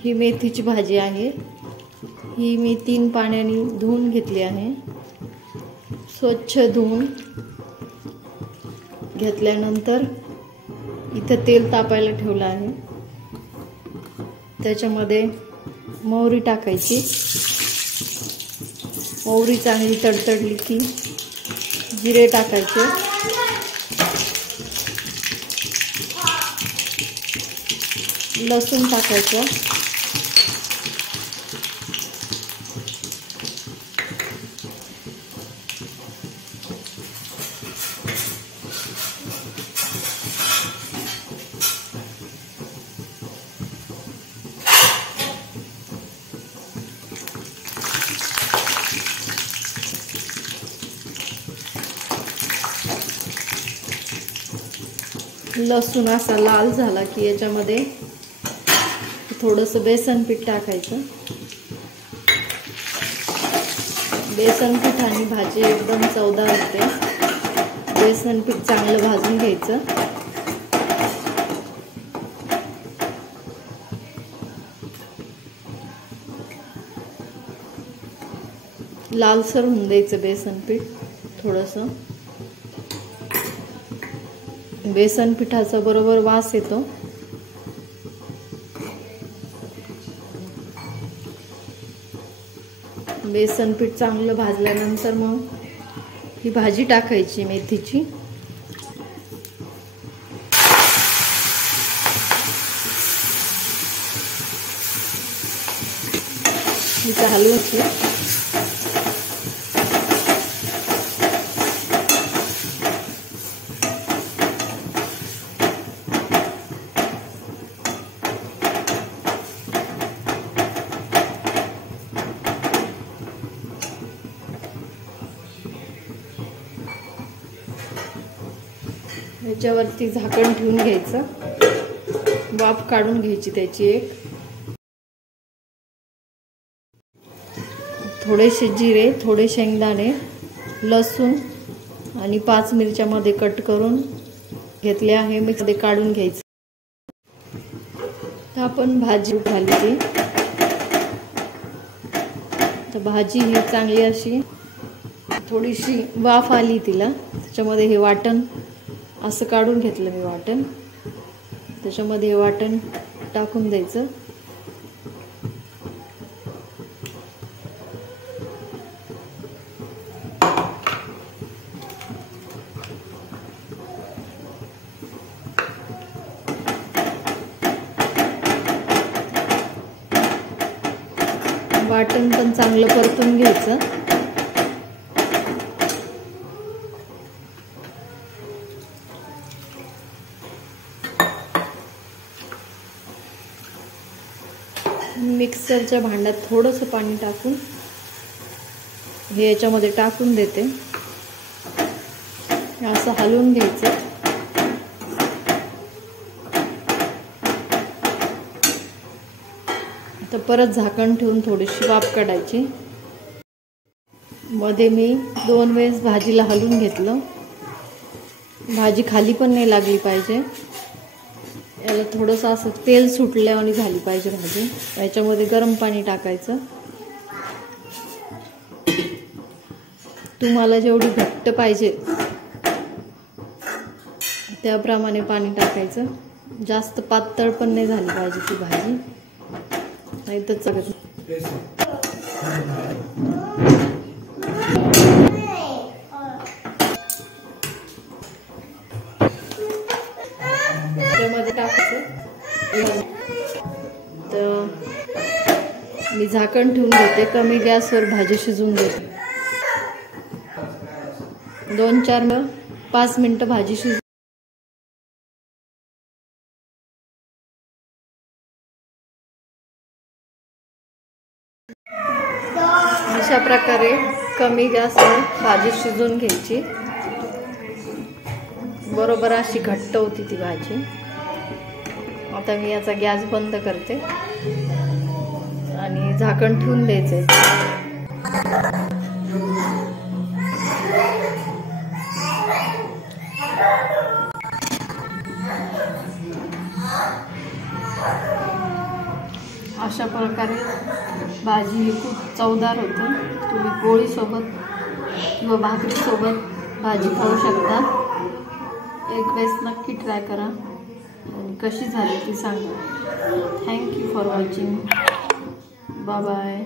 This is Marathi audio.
ही मेथीची भाजी आहे। ही मी 3 पाण्याने धुवून घेतली आहे। स्वच्छ धुवून घेतल्यानंतर इथं तेल तापायला ठेवलं आहे। त्याच्यामध्ये मोहरी टाकायची। मोहरी चांगली तडतडली की जिरे टाकायचे। लसूण टाकायचं। लसूण असा लाल झाला की याच्यामध्ये थोडंसं बेसन पीठ टाकायचं। बेसन पिठाने भाजी एकदम चवदार होते। बेसन पीठ चांगलं भाजून घ्यायचं। लालसर होऊन द्यायचं बेसन पीठ थोडंसं। बेसन पिठाचा बरोबर वास येतो। बेसन पीठ चांगलं भाजल्यानंतर मग ही भाजी टाकायची मेथीची। ही हलवायची। याच्यावरती झाकण ठेवून घ्यायचं। वाफ काढून घ्यायची त्याची एक। थोडेसे जिरे, थोडे शेंगदाणे, लसूण आणि 5 मिरच्या मध्ये कट करून घेतले आहे। मिक्सरमध्ये काढून घ्यायचं। तर आपण भाजी घालली। तर भाजी ही चांगली अशी थोडीशी वाफ आली तिला। त्याच्यामध्ये हे वाटण असं काढून घेतलं मी वाटण। त्याच्यामध्ये हे वाटण टाकून द्यायचं। वाटण पण चांगलं परतून घ्यायचं। मिक्सरच्या भांड्यात थोडंसं पाणी टाकून हे याच्यामध्ये टाकून देते। असं हलवून घ्यायचं। आता परत झाकण ठेवून थोडीशी वाफ काढायची। मध्ये मी 2 वेळेस भाजीला हलवून घेतलं। भाजी खाली पण नाही लागली पाहिजे। याला थोडंसं असं तेल सुटल्यावानी झाली पाहिजे भाजी। याच्यामध्ये गरम पाणी टाकायचं। तुम्हाला जेवढी घट्ट पाहिजे त्याप्रमाणे पाणी टाकायचं। जास्त पातळ पण नाही झाली पाहिजे ती भाजी, नाही तर चालत। त्यामध्ये टाकायचं। तर मी झाकण ठेवून घेते। कमी गॅसवर भाजी शिजवून देते। 2-4-5 मिनिटं भाजी शिजवून अशा प्रकारे कमी गॅसवर भाजी शिजवून घ्यायची। बरोबर अशी घट्ट होती ती भाजी। आता मी याचा गॅस बंद करते आणि झाकण ठेवून द्यायचंय। अशा प्रकारे भाजी ही खूप चवदार होते. तुम्ही पोळीसोबत किंवा भाकरीसोबत भाजी खाऊ शकता. एक वेळेस नक्की ट्राय करा आणि कशी झाली ती सांगा. Thank you for watching. Bye bye.